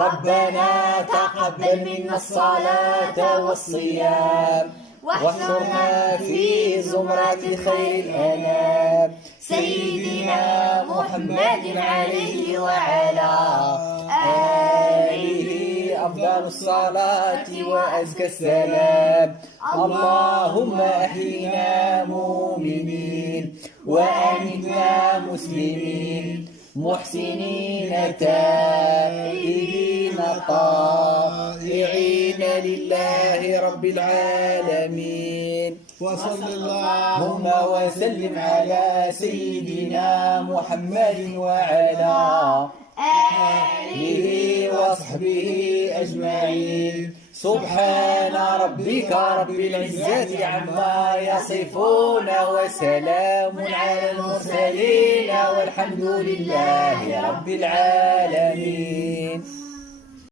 ربنا تقبل منا الصلاة والصيام واحشرنا في زمرة خير الأنام سيدنا محمد عليه وعلى آله أفضل الصلاة وأزكى السلام. اللهم أحينا مؤمنين وأمتنا مسلمين محسنين تائبين طائعين لله رب العالمين. وصل اللهم وسلم على سيدنا محمد وعلى آله وصحبه أجمعين. سبحان ربك رب العزة عما يصفون وسلام على المرسلين والحمد لله رب العالمين.